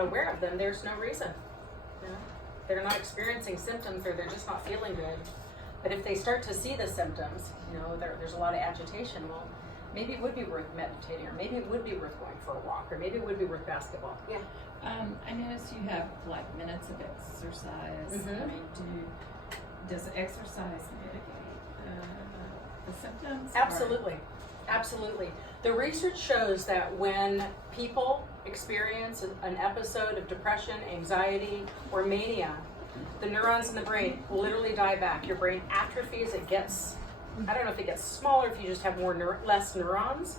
aware of them, there's no reason. You know? They're not experiencing symptoms, or they're just not feeling good. But if they start to see the symptoms, you know, there's a lot of agitation, well, maybe it would be worth meditating, or maybe it would be worth going for a walk, or maybe it would be worth basketball. Yeah. I noticed you have like minutes of exercise. Mm-hmm. I mean, does exercise mitigate the symptoms? Absolutely. Absolutely. The research shows that when people experience an episode of depression, anxiety, or mania, the neurons in the brain literally die back. Your brain atrophies. It gets, I don't know if it gets smaller, if you just have less neurons.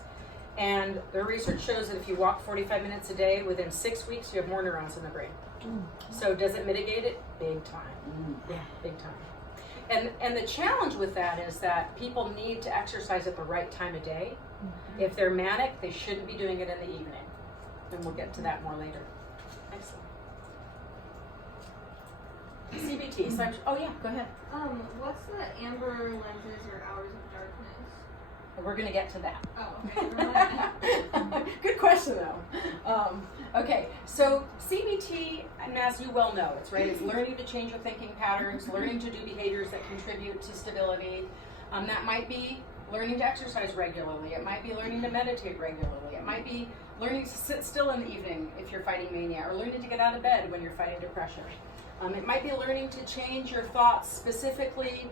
And the research shows that if you walk 45 minutes a day, within 6 weeks, you have more neurons in the brain. So does it mitigate it? Big time. Yeah, big time. And the challenge with that is that people need to exercise at the right time of day. If they're manic, they shouldn't be doing it in the evening. And we'll get to that more later. Excellent. CBT. So oh yeah, go ahead. What's the amber lenses or hours of darkness? We're going to get to that. Oh, okay. Good question, though. Okay, so CBT, and as you well know, it's learning to change your thinking patterns, learning to do behaviors that contribute to stability. That might be learning to exercise regularly. It might be learning to meditate regularly. It might be learning to sit still in the evening if you're fighting mania, or learning to get out of bed when you're fighting depression. It might be learning to change your thoughts specifically,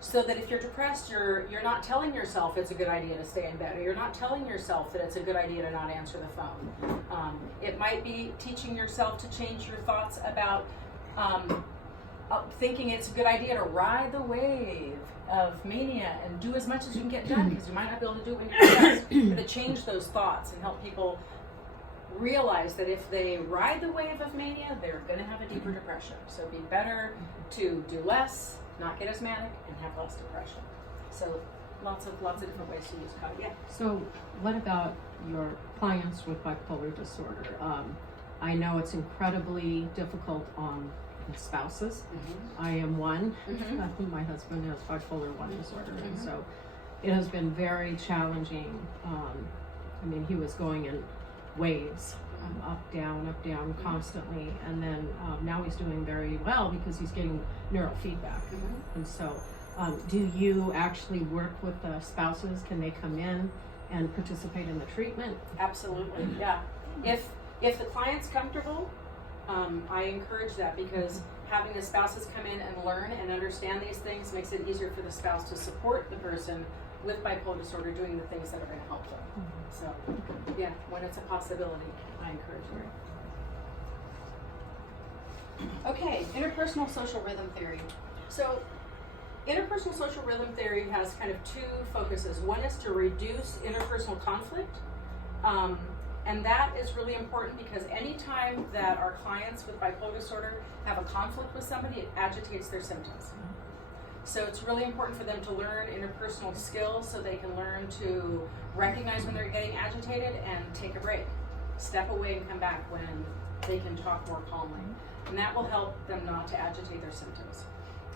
so that if you're depressed, you're not telling yourself it's a good idea to stay in bed, or you're not telling yourself that it's a good idea to not answer the phone. It might be teaching yourself to change your thoughts about thinking it's a good idea to ride the wave of mania and do as much as you can get done, because you might not be able to do it when you're depressed. But to change those thoughts and help people realize that if they ride the wave of mania, they're going to have a deeper depression. So it'd be better to do less, not get as manic, and have less depression. So lots of different ways to use cognitive. Yeah. So what about your clients with bipolar disorder? I know it's incredibly difficult on spouses. I am one. My husband has bipolar 1 disorder, and so it has been very challenging. I mean, he was going in waves, up, down, constantly, and then now he's doing very well because he's getting neurofeedback. And so, do you actually work with the spouses? Can they come in and participate in the treatment? Absolutely, yeah. If the client's comfortable, I encourage that, because having the spouses come in and learn and understand these things makes it easier for the spouse to support the person with bipolar disorder doing the things that are going to help them. So, yeah, when it's a possibility, I encourage it. Okay, interpersonal social rhythm theory. So, interpersonal social rhythm theory has kind of two focuses. One is to reduce interpersonal conflict, and that is really important, because anytime that our clients with bipolar disorder have a conflict with somebody, it agitates their symptoms. So it's really important for them to learn interpersonal skills so they can learn to recognize when they're getting agitated and take a break. Step away and come back when they can talk more calmly. And that will help them not to agitate their symptoms.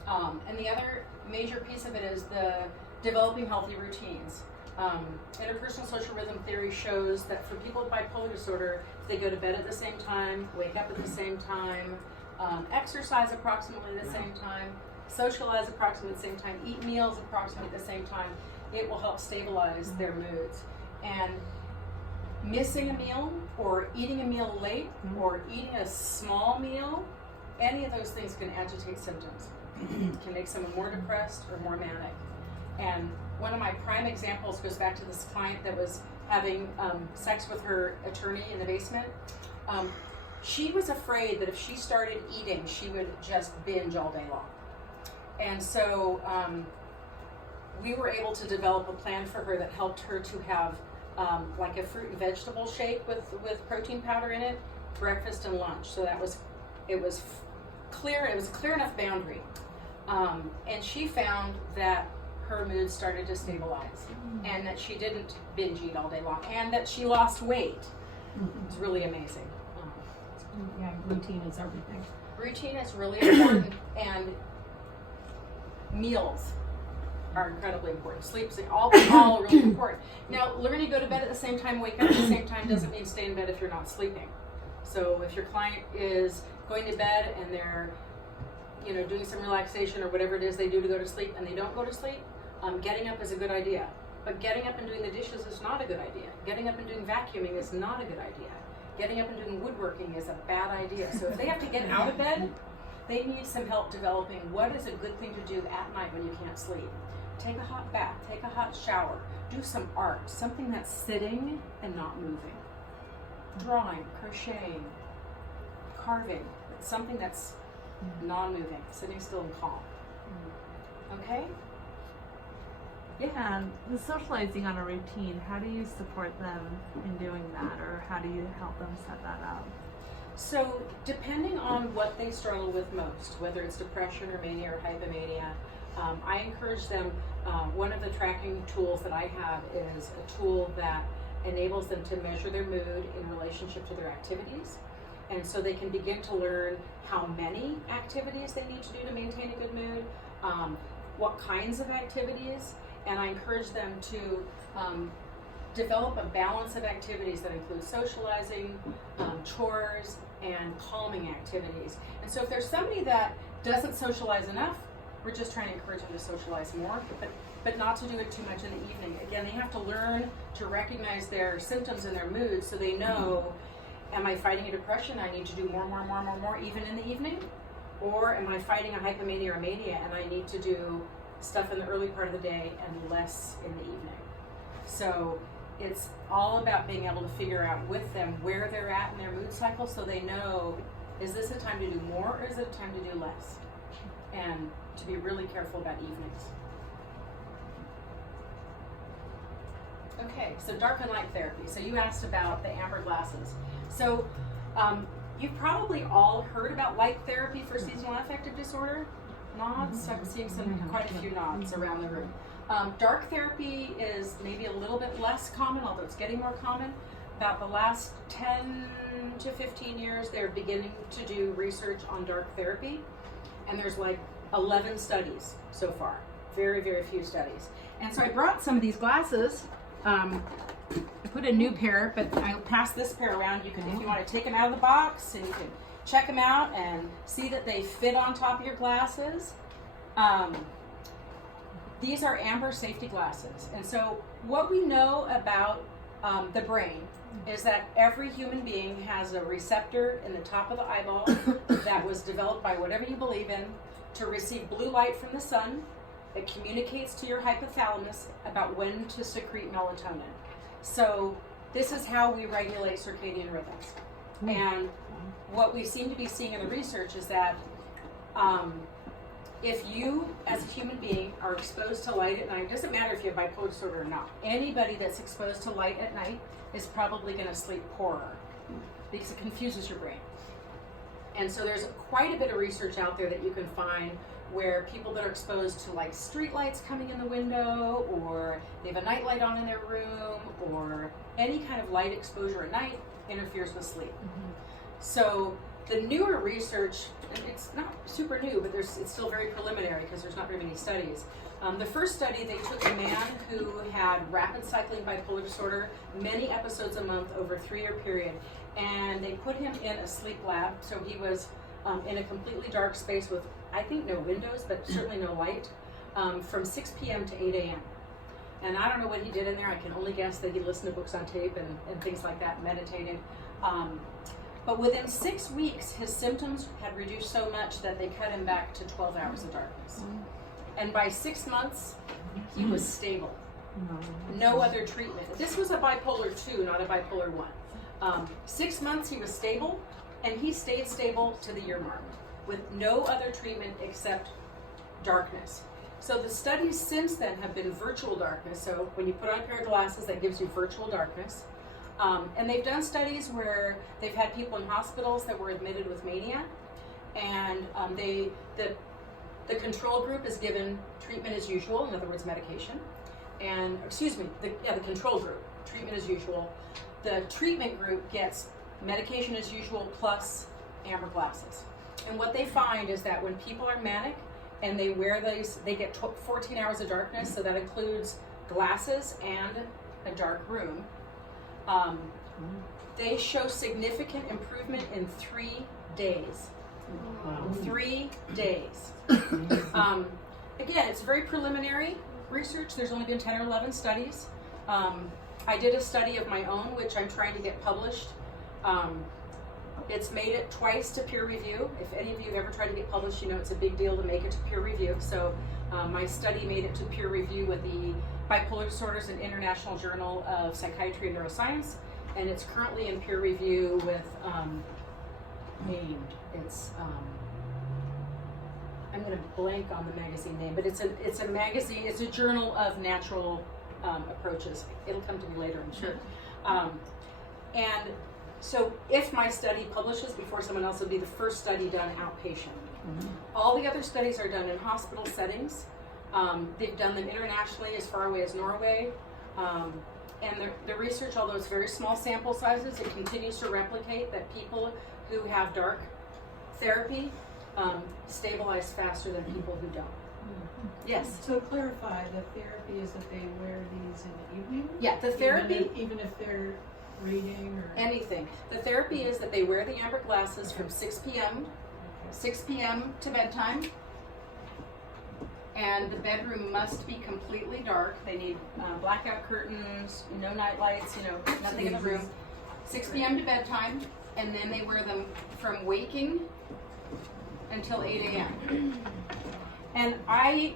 And the other major piece of it is the developing healthy routines. Interpersonal social rhythm theory shows that for people with bipolar disorder, if they go to bed at the same time, wake up at the same time, exercise approximately the same time, socialize approximately at the same time, eat meals approximately at the same time, it will help stabilize their moods. And missing a meal, or eating a meal late, or eating a small meal, any of those things can agitate symptoms. Can make someone more depressed or more manic. And one of my prime examples goes back to this client that was having sex with her attorney in the basement. She was afraid that if she started eating, she would just binge all day long. And so we were able to develop a plan for her that helped her to have like a fruit and vegetable shake with protein powder in it, breakfast and lunch. So it was clear enough boundary. And she found that her mood started to stabilize, and that she didn't binge eat all day long, and that she lost weight. It's really amazing. Yeah, routine is everything. Routine is really important, and meals are incredibly important. Sleep, all really important. Now, learning to go to bed at the same time, wake up at the same time doesn't mean stay in bed if you're not sleeping. So if your client is going to bed and they're, doing some relaxation or whatever it is they do to go to sleep and they don't go to sleep, getting up is a good idea. But getting up and doing the dishes is not a good idea. Getting up and doing vacuuming is not a good idea. Getting up and doing woodworking is a bad idea. So if they have to get out of bed, they need some help developing what is a good thing to do at night when you can't sleep. Take a hot bath, take a hot shower, do some art, something that's sitting and not moving. Drawing, crocheting, carving, something that's non-moving, sitting still and calm. Okay? Yeah, and the socializing on a routine, how do you support them in doing that, or how do you help them set that up? So, depending on what they struggle with most, whether it's depression or mania or hypomania, I encourage them, one of the tracking tools that I have is a tool that enables them to measure their mood in relationship to their activities. And so they can begin to learn how many activities they need to do to maintain a good mood, what kinds of activities, and I encourage them to develop a balance of activities that include socializing, chores, and calming activities. And so if there's somebody that doesn't socialize enough, we're just trying to encourage them to socialize more, but not to do it too much in the evening. Again, they have to learn to recognize their symptoms and their moods so they know, am I fighting a depression? I need to do more, even in the evening? Or am I fighting a hypomania or mania and I need to do stuff in the early part of the day and less in the evening? So it's all about being able to figure out with them where they're at in their mood cycle so they know, is this a time to do more or is it a time to do less? And to be really careful about evenings. Okay, so dark and light therapy. So you asked about the amber glasses. So you've probably all heard about light therapy for seasonal affective disorder. Nods, I'm seeing quite a few nods around the room. Dark therapy is maybe a little bit less common, although it's getting more common. About the last 10 to 15 years, they're beginning to do research on dark therapy. And there's like 11 studies so far. Very, very few studies. And so I brought some of these glasses. I put a new pair, but I'll pass this pair around. You can, if you want to take them out of the box, and you can check them out and see that they fit on top of your glasses. These are amber safety glasses. And so what we know about the brain is that every human being has a receptor in the top of the eyeball that was developed by whatever you believe in to receive blue light from the sun. It communicates to your hypothalamus about when to secrete melatonin. So this is how we regulate circadian rhythms. And what we seem to be seeing in the research is that if you, as a human being, are exposed to light at night, it doesn't matter if you have bipolar disorder or not, anybody that's exposed to light at night is probably going to sleep poorer because it confuses your brain. And so there's quite a bit of research out there that you can find where people that are exposed to like street lights coming in the window, or they have a night light on in their room, or any kind of light exposure at night interferes with sleep. So the newer research, and it's not super new, but it's still very preliminary because there's not very many studies. The first study, they took a man who had rapid cycling bipolar disorder, many episodes a month over a 3-year period, and they put him in a sleep lab. So he was in a completely dark space with, I think, no windows, but certainly no light, from 6 p.m. to 8 a.m. And I don't know what he did in there. I can only guess that he listened to books on tape and things like that, meditated. But within 6 weeks, his symptoms had reduced so much that they cut him back to 12 hours of darkness. And by 6 months, he was stable. No other treatment. This was a bipolar 2, not a bipolar 1. 6 months, he was stable, and he stayed stable to the year mark with no other treatment except darkness. So the studies since then have been virtual darkness. So when you put on a pair of glasses, that gives you virtual darkness. And they've done studies where they've had people in hospitals that were admitted with mania, and the control group is given treatment as usual, in other words, medication. And the control group, treatment as usual. The treatment group gets medication as usual plus amber glasses. And what they find is that when people are manic and they wear these, they get 14 hours of darkness, so that includes glasses and a dark room. They show significant improvement in 3 days. Wow. 3 days. Again, it's very preliminary research. There's only been 10 or 11 studies. I did a study of my own, which I'm trying to get published. It's made it twice to peer review. If any of you have ever tried to get published, you know it's a big deal to make it to peer review. So my study made it to peer review with the Bipolar Disorders and International Journal of Psychiatry and Neuroscience, and it's currently in peer review with I'm going to blank on the magazine name, but it's a magazine. It's a journal of natural approaches. It'll come to me later, I'm sure. And so if my study publishes before someone else, it'll be the first study done outpatient. All the other studies are done in hospital settings. They've done them internationally as far away as Norway. And the research, although it's very small sample sizes, it continues to replicate that people who have dark therapy stabilize faster than people who don't. Yes? So clarify, the therapy is that they wear these in the evening? Yeah, the therapy, Even if they're reading or? anything. The therapy is that they wear the amber glasses from 6 p.m. To bedtime. And the bedroom must be completely dark. They need blackout curtains, no night lights, nothing in the room. 6 p.m. to bedtime, and then they wear them from waking until 8 a.m. And I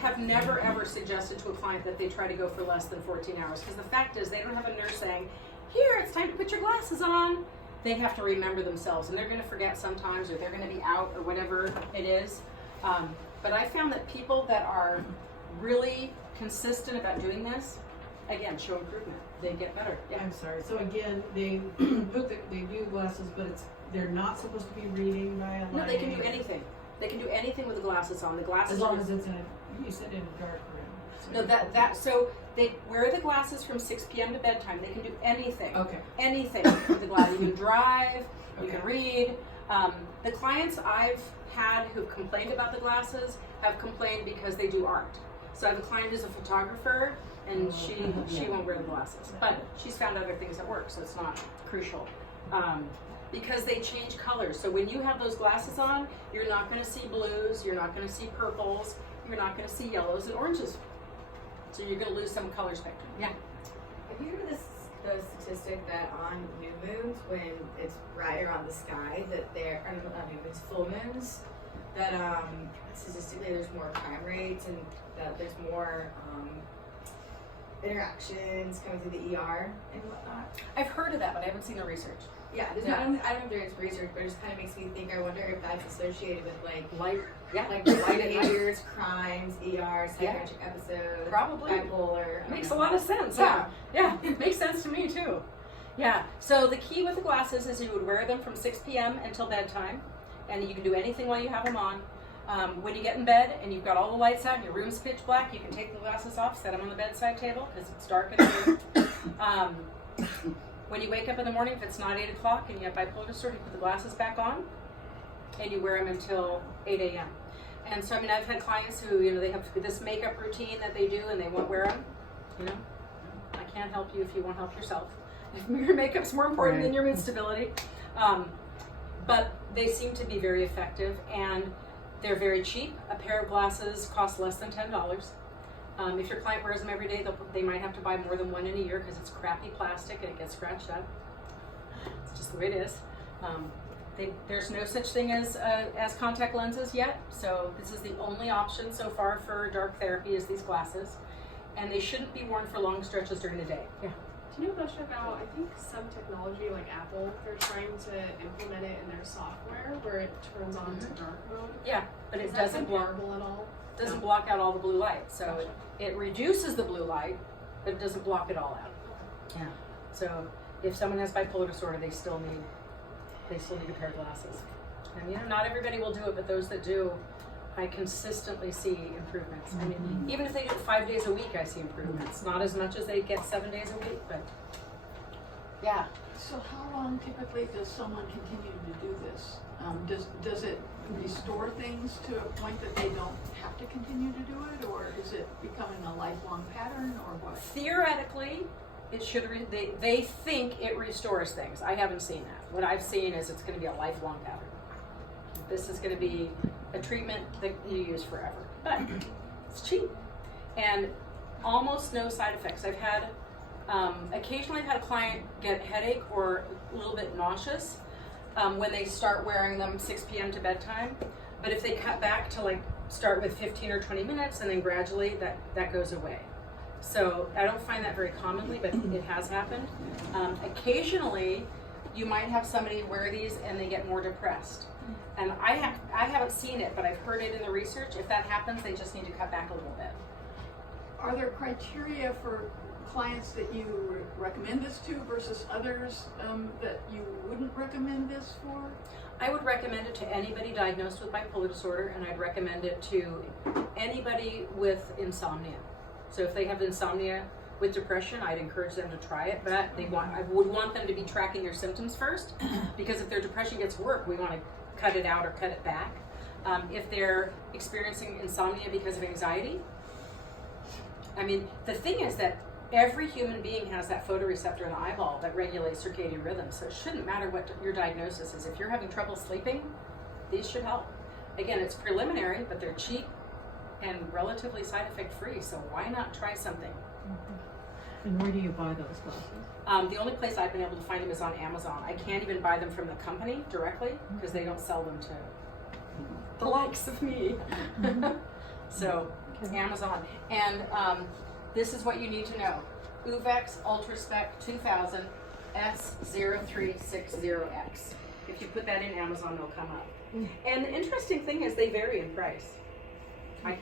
have never ever suggested to a client that they try to go for less than 14 hours, because the fact is they don't have a nurse saying, here, it's time to put your glasses on. They have to remember themselves, and they're going to forget sometimes, or they're going to be out, or whatever it is. But I found that people that are really consistent about doing this, again, show improvement. They get better. Yeah. I'm sorry, so again, they they do glasses, but they're not supposed to be reading by a light? No, they can do anything. They can do anything with the glasses on. The glasses As long as it's you said in a dark room. No, so they wear the glasses from 6 p.m. to bedtime. They can do anything. Okay. Anything with the glasses. You can drive, you can read. The clients I've had who've complained about the glasses have complained because they do art. So I have a client who's a photographer, and she won't wear the glasses. But she's found other things that work, so it's not crucial. Because they change colors. So when you have those glasses on, you're not going to see blues, you're not going to see purples, you're not going to see yellows and oranges. So you're going to lose some color spectrum. Yeah. Have you heard the statistic that on new moons, when it's brighter on the sky, that not new moons, full moons, that statistically there's more crime rates and that there's more interactions coming through the ER and whatnot? I've heard of that, but I haven't seen the research. Yeah, I don't know if there's research, but it just kind of makes me think. I wonder if that's associated with light behaviors, crimes, ER, psychiatric episodes, Probably. bipolar. Makes a lot of sense. Yeah, it makes sense to me too. Yeah. So the key with the glasses is you would wear them from 6 p.m. until bedtime, and you can do anything while you have them on. When you get in bed and you've got all the lights out and your room's pitch black, you can take the glasses off, set them on the bedside table because it's dark in there. When you wake up in the morning, if it's not 8 o'clock and you have bipolar disorder, you put the glasses back on and you wear them until 8 a.m. And so, I've had clients who, they have this makeup routine that they do and they won't wear them. I can't help you if you won't help yourself. Your makeup's more important than your mood stability. But they seem to be very effective, and they're very cheap. A pair of glasses costs less than $10. If your client wears them every day, they might have to buy more than one in a year because it's crappy plastic and it gets scratched up. It's just the way it is. There's no such thing as contact lenses yet, so this is the only option so far for dark therapy is these glasses, and they shouldn't be worn for long stretches during the day. Yeah. Do you know much about, I think some technology like Apple, they're trying to implement it in their software where it turns on to dark mode? Yeah, but it Is that doesn't block. comparable at all? Doesn't block out all the blue light, so Gotcha. it reduces the blue light, but it doesn't block it all out. Yeah. So if someone has bipolar disorder, they still need a pair of glasses. And not everybody will do it, but those that do, I consistently see improvements. Even if they do it 5 days a week, I see improvements. Not as much as they get 7 days a week, but yeah. So how long typically does someone continue to do this? Does it restore things to a point that they don't have to continue to do it, or is it becoming a lifelong pattern, or what? Theoretically, it should, they think it restores things. I haven't seen that. What I've seen is it's gonna be a lifelong pattern. This is gonna be a treatment that you use forever, but it's cheap and almost no side effects. I've had, occasionally I've had a client get headache or a little bit nauseous when they start wearing them 6 p.m. to bedtime. But if they cut back to like start with 15 or 20 minutes and then gradually that goes away. So I don't find that very commonly, but it has happened. Occasionally you might have somebody wear these and they get more depressed. And I haven't seen it, but I've heard it in the research. If that happens, they just need to cut back a little bit. Are there criteria for clients that you recommend this to versus others that you wouldn't recommend this for? I would recommend it to anybody diagnosed with bipolar disorder, and I'd recommend it to anybody with insomnia. So if they have insomnia with depression, I'd encourage them to try it, but I would want them to be tracking their symptoms first, because if their depression gets worse, we want to cut it out or cut it back. If they're experiencing insomnia because of anxiety, I mean, the thing is that every human being has that photoreceptor in the eyeball that regulates circadian rhythm, so it shouldn't matter what your diagnosis is. If you're having trouble sleeping, these should help. Again, it's preliminary, but they're cheap and relatively side effect free, so why not try something? And where do you buy those glasses? The only place I've been able to find them is on Amazon. I can't even buy them from the company directly because they don't sell them to the likes of me. So, Amazon. And this is what you need to know. Uvex Ultraspec 2000 S0360X. If you put that in Amazon, they'll come up. And the interesting thing is they vary in price. I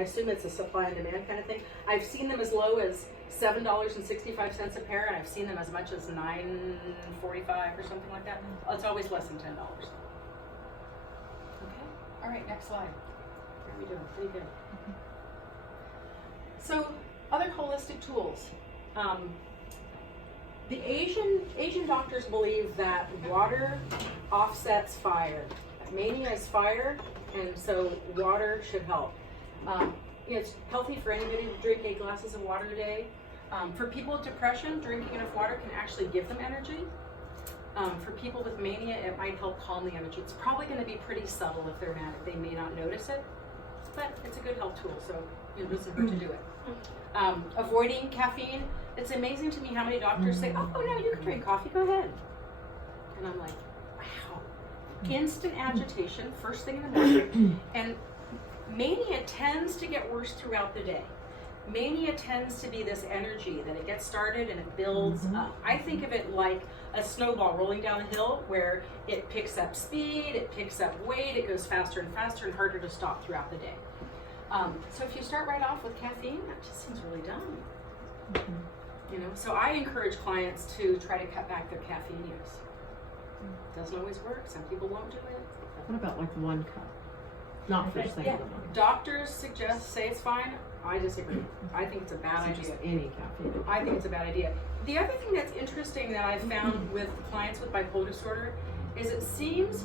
assume it's a supply and demand kind of thing. I've seen them as low as $7.65 a pair, and I've seen them as much as $9.45 or something like that. It's always less than $10. Okay. All right. Next slide. How are we doing? Pretty good. So, other holistic tools. The Asian doctors believe that water offsets fire. Mania is fire, and so water should help. It's healthy for anybody to drink 8 glasses of water a day. For people with depression, drinking enough water can actually give them energy. For people with mania, it might help calm the energy. It's probably going to be pretty subtle if they're manic. They may not notice it, but it's a good health tool, so it doesn't hurt to do it. Avoiding caffeine. It's amazing to me how many doctors say, oh, no, you can drink coffee, go ahead. And I'm like, wow. Instant agitation, first thing in the morning. And mania tends to get worse throughout the day. Mania tends to be this energy that it gets started and it builds up. I think of it like a snowball rolling down a hill where it picks up speed, it picks up weight, it goes faster and faster and harder to stop throughout the day. So if you start right off with caffeine, that just seems really dumb. You know, so I encourage clients to try to cut back their caffeine use. Doesn't always work. Some people won't do it. What about like 1 cup? Not first thing in the morning. Doctors say it's fine. I disagree. I think it's a bad So idea. just any caffeine. I think it's a bad idea. The other thing that's interesting that I've found with clients with bipolar disorder is it seems,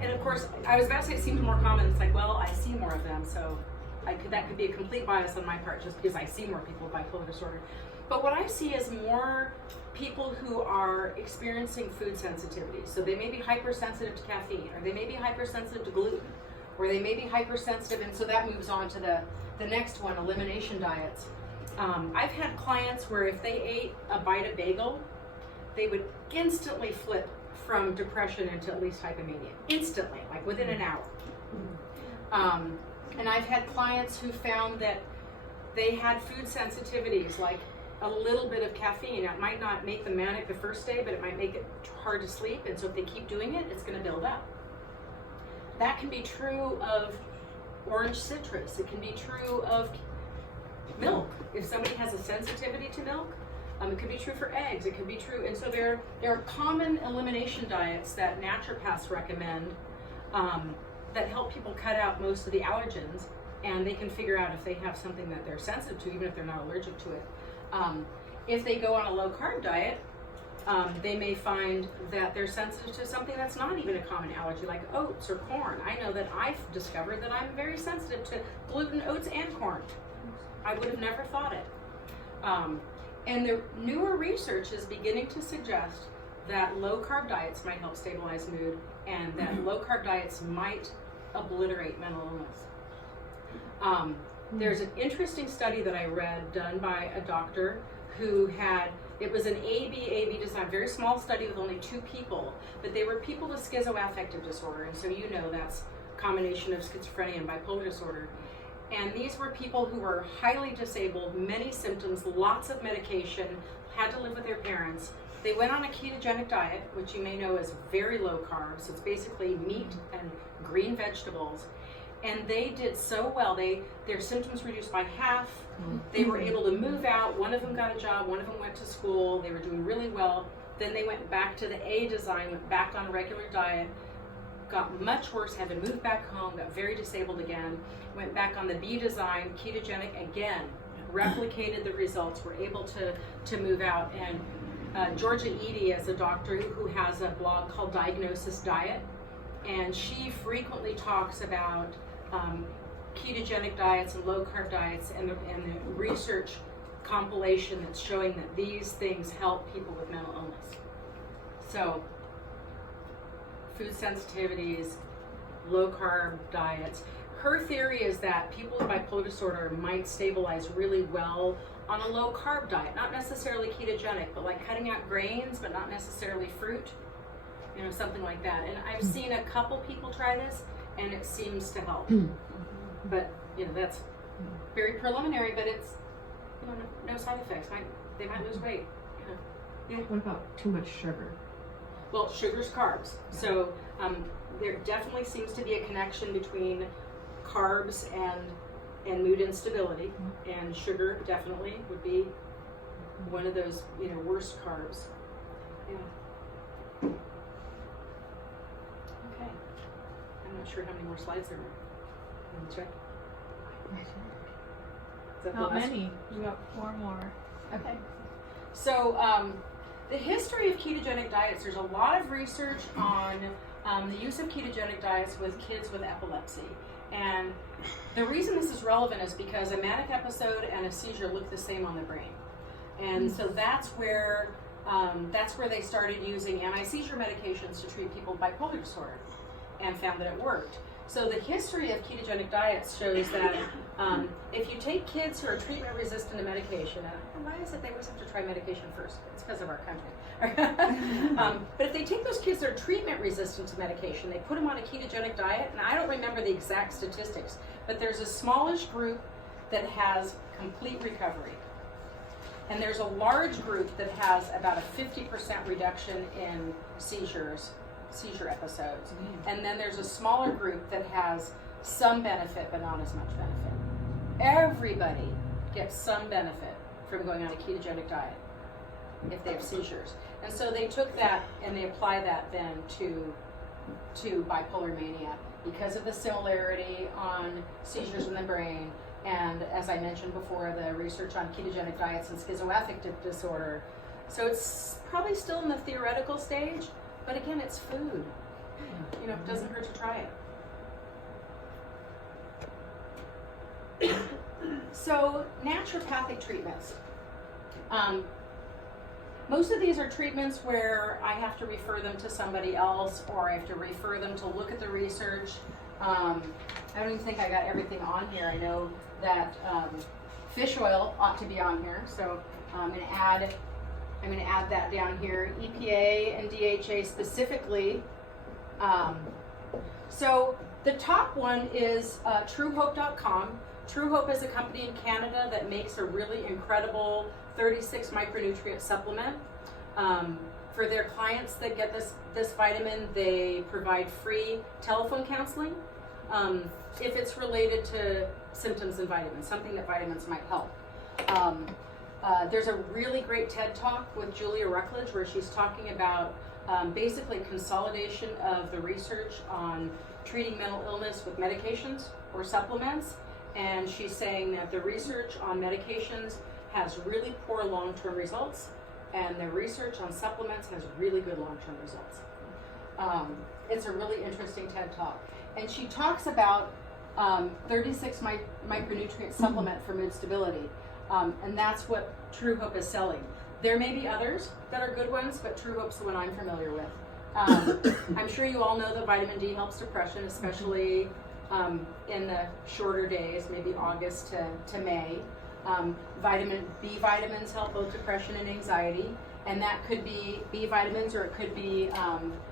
and of course, I was about to say it seems more common. It's like, well, I see more of them, so that could be a complete bias on my part just because I see more people with bipolar disorder. But what I see is more people who are experiencing food sensitivity. So they may be hypersensitive to caffeine, or they may be hypersensitive to gluten, or they may be hypersensitive, and so that moves on to the next one, elimination diets. I've had clients where if they ate a bite of bagel, they would instantly flip from depression into at least hypomania. Instantly, like within an hour. And I've had clients who found that they had food sensitivities, like a little bit of caffeine. It might not make them manic the first day, but it might make it hard to sleep, and so if they keep doing it, it's going to build up. That can be true of orange citrus. It can be true of milk. If somebody has a sensitivity to milk, it could be true for eggs. It could be true, and so there are common elimination diets that naturopaths recommend that help people cut out most of the allergens, and they can figure out if they have something that they're sensitive to, even if they're not allergic to it. If they go on a low-carb diet, they may find that they're sensitive to something that's not even a common allergy, like oats or corn. I know that I've discovered that I'm very sensitive to gluten, oats, and corn. I would have never thought it. And the newer research is beginning to suggest that low carb diets might help stabilize mood, and that low carb diets might obliterate mental illness. There's an interesting study that I read done by a doctor who had, it was an AB design, very small study with only 2 people, but they were people with schizoaffective disorder, and so you know that's a combination of schizophrenia and bipolar disorder. And these were people who were highly disabled, many symptoms, lots of medication, had to live with their parents. They went on a ketogenic diet, which you may know is very low carb, so it's basically meat and green vegetables. And they did so well. Their symptoms reduced by half. They were able to move out. One of them got a job. One of them went to school. They were doing really well. Then they went back to the A design, went back on a regular diet, got much worse, had to move back home, got very disabled again, went back on the B design, ketogenic again, replicated the results, were able to move out. And Georgia Eady is a doctor who has a blog called Diagnosis Diet, and she frequently talks about ketogenic diets and low carb diets and the research compilation that's showing that these things help people with mental illness. So, food sensitivities, low carb diets. Her theory is that people with bipolar disorder might stabilize really well on a low carb diet, not necessarily ketogenic, but like cutting out grains, but not necessarily fruit, you know, something like that. And I've seen a couple people try this, and it seems to help. But, you know, that's very preliminary, but it's, you know, no side effects. They might lose weight, you know. Yeah. What about too much sugar? Well, sugar's carbs. So there definitely seems to be a connection between carbs and mood instability, and sugar definitely would be one of those, you know, worst carbs. Yeah. Okay. I'm not sure how many more slides there are. Let me check. Is that the Not last? many. We got 4 more. Okay. So the history of ketogenic diets, there's a lot of research on the use of ketogenic diets with kids with epilepsy. And the reason this is relevant is because a manic episode and a seizure look the same on the brain. And so that's where they started using anti-seizure medications to treat people with bipolar disorder, and found that it worked. So the history of ketogenic diets shows that if you take kids who are treatment resistant to medication, and why is it they always have to try medication first? It's because of our country. But if they take those kids that are treatment resistant to medication, they put them on a ketogenic diet, and I don't remember the exact statistics, but there's a smallish group that has complete recovery. And there's a large group that has about a 50% reduction in seizure episodes. And then there's a smaller group that has some benefit, but not as much benefit. Everybody gets some benefit from going on a ketogenic diet if they have seizures. And so they took that and they apply that then to bipolar mania because of the similarity on seizures in the brain. And as I mentioned before, the research on ketogenic diets and schizoaffective disorder. So it's probably still in the theoretical stage, but again, it's food. You know, it doesn't hurt to try it. So, naturopathic treatments. Most of these are treatments where I have to refer them to somebody else, or I have to refer them to look at the research. I don't even think I got everything on here. I know that fish oil ought to be on here, so I'm going to add that down here. EPA and DHA specifically. So the top one is TrueHope.com. TrueHope is a company in Canada that makes a really incredible 36 micronutrient supplement. For their clients that get this vitamin, they provide free telephone counseling if it's related to symptoms and vitamins, something that vitamins might help. There's a really great TED Talk with Julia Ruckledge where she's talking about basically consolidation of the research on treating mental illness with medications or supplements. And she's saying that the research on medications has really poor long-term results, and the research on supplements has really good long-term results. It's a really interesting TED Talk. And she talks about 36 micronutrient supplement for mood stability. And that's what True Hope is selling. There may be others that are good ones, but True Hope's the one I'm familiar with. I'm sure you all know that vitamin D helps depression, especially in the shorter days, maybe August to May. Vitamin B vitamins help both depression and anxiety, and that could be B vitamins or it could be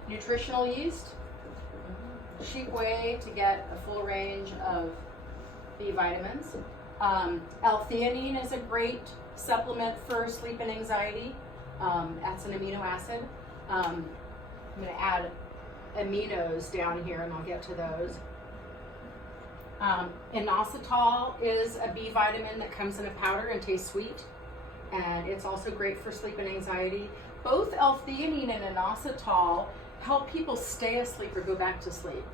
nutritional yeast. Cheap way to get a full range of B vitamins. L-theanine is a great supplement for sleep and anxiety. That's an amino acid. I'm going to add aminos down here and I'll get to those. Inositol is a B vitamin that comes in a powder and tastes sweet, and it's also great for sleep and anxiety. Both L-theanine and inositol help people stay asleep or go back to sleep.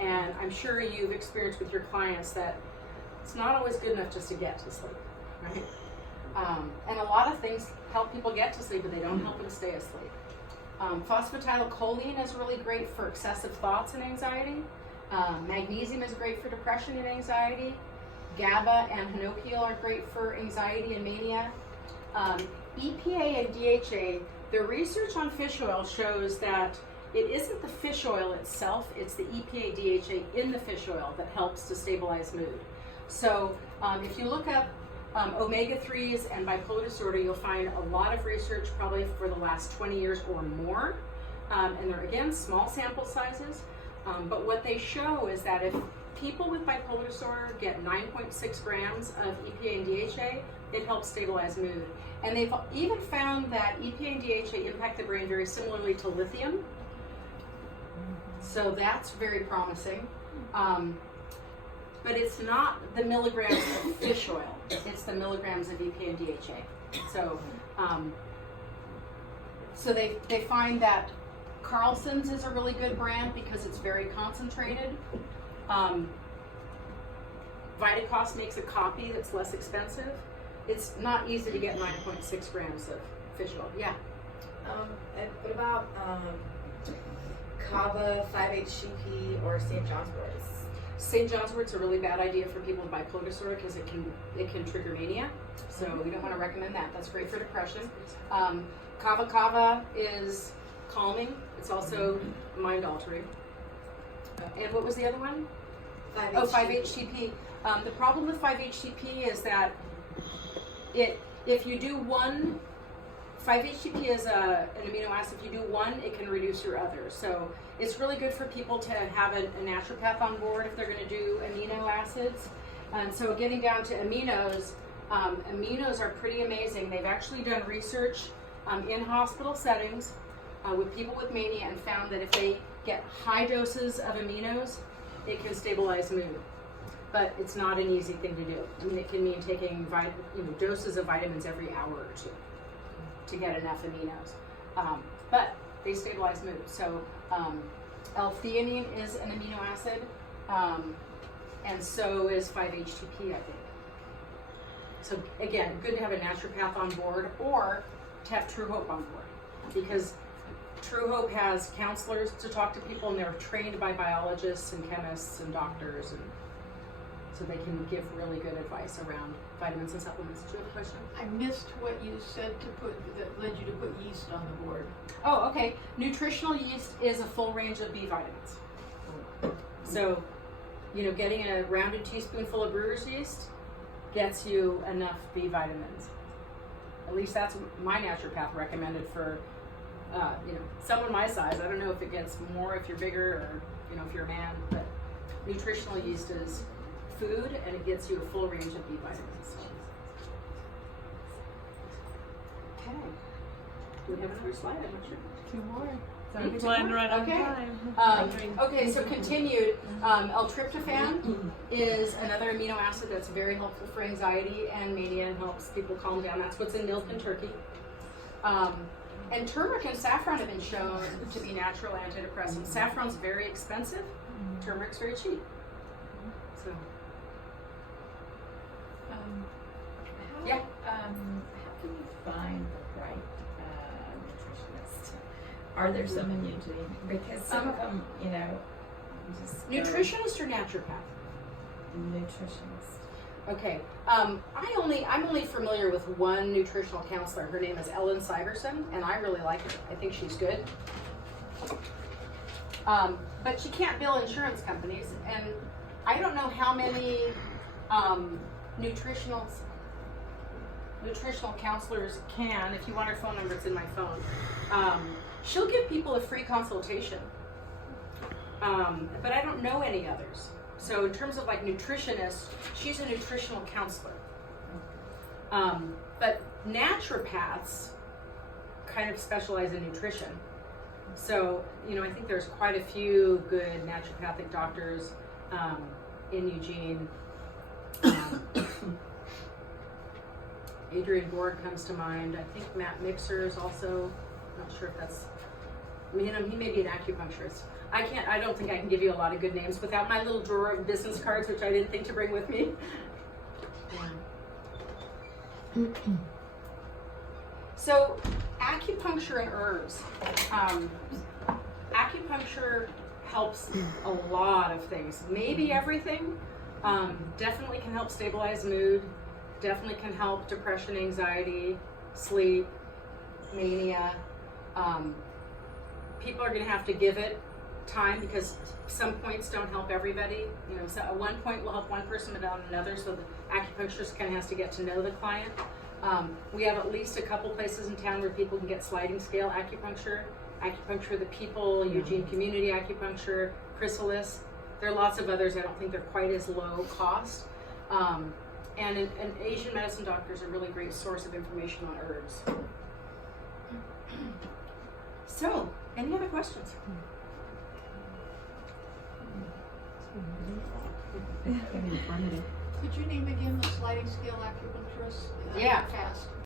And I'm sure you've experienced with your clients that it's not always good enough just to get to sleep, right? And a lot of things help people get to sleep, but they don't help them stay asleep. Phosphatidylcholine is really great for excessive thoughts and anxiety. Magnesium is great for depression and anxiety. GABA and hinokial are great for anxiety and mania. EPA and DHA, the research on fish oil shows that it isn't the fish oil itself, it's the EPA, DHA in the fish oil that helps to stabilize mood. So if you look up omega-3s and bipolar disorder, you'll find a lot of research probably for the last 20 years or more. And they're, again, small sample sizes. But what they show is that if people with bipolar disorder get 9.6 grams of EPA and DHA, it helps stabilize mood. And they've even found that EPA and DHA impact the brain very similarly to lithium. So that's very promising. But it's not the milligrams of fish oil, it's the milligrams of EPA and DHA. So, so they find that Carlson's is a really good brand because it's very concentrated. Vitacost makes a copy that's less expensive. It's not easy to get 9.6 grams of fish oil. Yeah. And what about Kava, 5-HTP, or St. John's Wort's? St. John's Wort's a really bad idea for people with bipolar disorder because it can trigger mania. So we don't want to recommend that. That's great for depression. Kava is calming. It's also mind altering. And what was the other one? 5-HTP. Oh, 5-HTP. The problem with 5-HTP is that if you do one, 5-HTP is an amino acid. If you do one, it can reduce your others. So it's really good for people to have a naturopath on board if they're going to do amino acids. And so getting down to aminos, aminos are pretty amazing. They've actually done research in hospital settings with people with mania and found that if they get high doses of aminos, it can stabilize mood. But it's not an easy thing to do. I mean, it can mean taking doses of vitamins every hour or two to get enough aminos. But they stabilize mood. So L-theanine is an amino acid, and so is 5-HTP, I think. So again, good to have a naturopath on board or to have True Hope on board, because True Hope has counselors to talk to people, and they're trained by biologists and chemists and doctors, and so they can give really good advice around vitamins and supplements. Do you have a question? I missed what you said that led you to put yeast on the board. Oh, okay. Nutritional yeast is a full range of B vitamins. So, getting a rounded teaspoonful of brewer's yeast gets you enough B vitamins. At least that's what my naturopath recommended for, someone my size. I don't know if it gets more if you're bigger or, if you're a man, but nutritional yeast is food, and it gets you a full range of B vitamins. Okay. Do we have another slide? I'm not sure. 2 more. So Two we blend more? right on Okay. time. Okay, so continued. L-tryptophan is another amino acid that's very helpful for anxiety and mania and helps people calm down. That's what's in milk and turkey. And turmeric and saffron have been shown to be natural antidepressants. Saffron's very expensive. Turmeric's very cheap. So. Yeah. How can you find the right nutritionist? Are there someone you do? Because some of them, just Nutritionist or naturopath? nutritionist. Okay. I'm only familiar with one nutritional counselor. Her name is Ellen Syverson, and I really like her. I think she's good. But she can't bill insurance companies, and I don't know how many nutritional counselors can. If you want her phone number, it's in my phone. She'll give people a free consultation, but I don't know any others. So in terms of like nutritionists, she's a nutritional counselor. But naturopaths kind of specialize in nutrition. So, I think there's quite a few good naturopathic doctors in Eugene. Adrian Borg comes to mind. I think Matt Mixer is also, not sure if that's, he may be an acupuncturist. I don't think I can give you a lot of good names without my little drawer of business cards, which I didn't think to bring with me. So, acupuncture and herbs. Acupuncture helps a lot of things, maybe everything. Definitely can help stabilize mood, definitely can help depression, anxiety, sleep, mania. People are going to have to give it time because some points don't help everybody. So at one point will help one person but not another, so the acupuncturist kind of has to get to know the client. We have at least a couple places in town where people can get sliding scale acupuncture, Acupuncture of the People, Eugene Community Acupuncture, Chrysalis. There are lots of others. I don't think they're quite as low cost. And Asian medicine doctors are a really great source of information on herbs. So, any other questions? Very informative. Could you name again the sliding scale acupuncturist? Yeah. Fast.